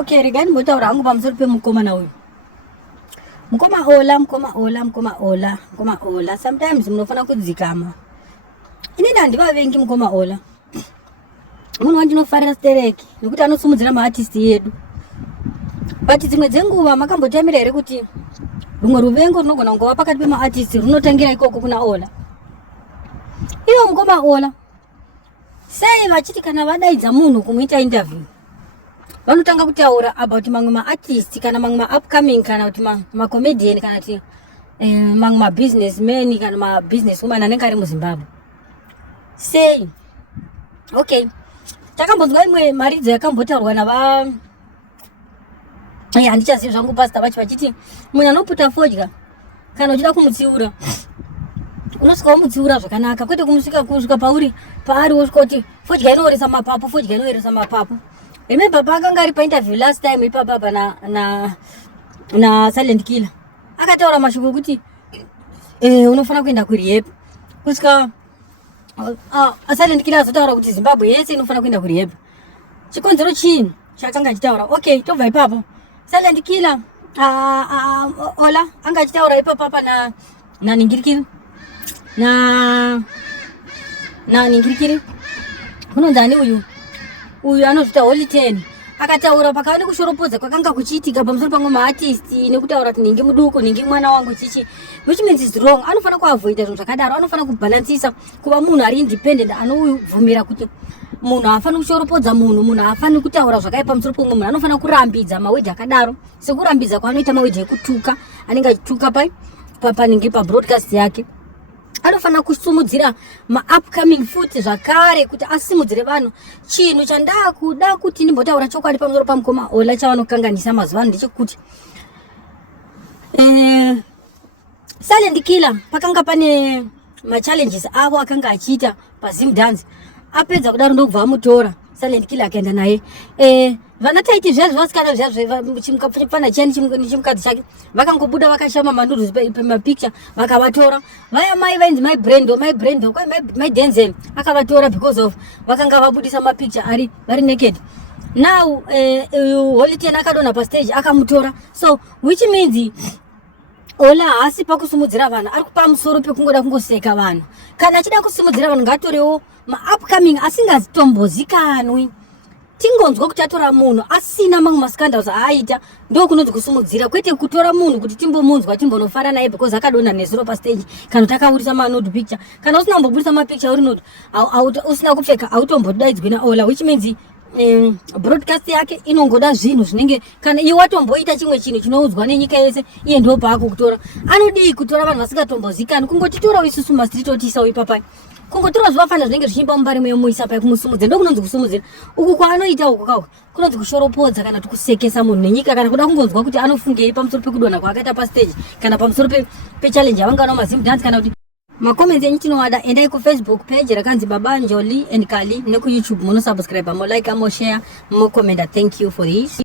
Okay, regani mbotaura hangu pamusoro pemukoma na uyu. Mukoma ola. Sometimes munofana kudzikama. Ini ndandivavengi mukoma ola. Munhu wandinofarira stereki nekuti anosumudzira maartist yedu. But dzimwe dzenguva makambotamira here kuti rumwe ruvengo runogona kungova pakati pemaartist runotangira ikoko kuna ola. Ivo mukoma ola, sei vachiti kana vadaidza munhu kumuita interview vanotanga kutaura about mamwe maartist kana mamwe upcoming kana kuti macomedian kana kuti mamwe mabusinessmen kana mabusinesswoman anenge ari muZimbabwe. Sei okay, takambonzwa imwe maridzo yakambotaurwa nava handichazivi zvangu pastor vachi vachiti munhu anoputa fodya kana uchida kumutsiura unosvika womutsiura zvakanaka, kwete kusvika paari wosvika kuti fodya inooresa mapapu. Remember pakanga ari painterview last time ipapa na Silent Killer akataura mashoko okuti unofana kuenda kurehab kusvika Silent Killer azotaura kuti Zimbabwe yese inofana kuenda kurehab. Chikonzero chini chakanga achitaura? Okay, tobva ipapo Silent Killer ola anga achitaura ipapa na ningirikiri na ningirikiri kunonzani uyu anozvita Holy 10 akataura pakavane kushoropodza kwakanga kuchiitika pamusoro pamwe maartist nekutaura kuti ningi muduku ningi mwana wangu chichi, which means is wrong. Anofana kuavoida zvinhu zvakadaro, anofana kubalansisa kuva munhu ari independent anovhumira kuti munhu haafani kushoropodza munhu haafani kutaura zvakaipa pamusoro pomwe munhu, anofana kurambidza mawedhi akadaro sekurambidza kwaanoita mawedhi ekutuka anenge achituka paningi pabroadcast yake. Anofana kusumudzira maupcoming futi zvakare kuti asimudzire vanhu. Chinhu chandakuda kuti ndimbotaura chokwadi pamusoro pamukoma ola chavanokanganisa mazuva ano ndechekuti Silent Killer pakanga pane machallenges avo akanga achiita paZim Dance. Apedza kudaro ndokubva amutora Silent Killer akaenda naye vana taiti zviya zvivasikana zviya chimukapfana chiyani nechimukadzi chake vakangobuda vakashama manudus pemapicture vakavatora. Vaya mai vainzi my brando my Denzel akavatora because of vakanga vabudisa mapicture ari vari naked. Now Holy 10 akadonha pastage akamutora, so which means ola haasi pakusumudzira vanhu, ari pamusoro pekungoda kungoseka vanhu. Kana achida kusimudzira vanhu ngatorewo maupcoming asingazitombozikanwi. Tingonzwa kuti atora munhu asina mamwe mascandals aaita ndo kunonzi kusumudzira, kwete kutora munhu kuti timbomunzwa timbonofara naye because akadonha nezuro pastage kana kuti akaurisa manude picture. Kana usina kumbobudisa mapicture uri nude usina kupfeka autombodaidzwi naola, which means broadcast yake inongoda zvinhu zvinenge kana iwe watomboita chimwe chinhu chinoudzwa nenyika yese iye ndo paako kutora. Anodii kutora vanhu vasingatombozikanwi, kungotitora isusu masititotisawo ipapai, kungotora zvivafana zvinenge zvichimba mubari memuisa pai kumusumudza, ndo kunonzi kusumudzira. Uku kwaanoita uku kawo kunonzi kushoropodza kana kuti kusekesa munhu nenyika, kana kuda kungonzwa kuti anofungei pamusoro pekudonha kwaakaita pastage kana pamusoro pechallenge yavanga nawo maZim Dance. Kana kuti makomenti enyu tinovada, endai kuFacebook page rakanzi Baba Njoli and Kali, nekuYouTube munosubscribe, molike, moshare, mokomenda. Thank you for this.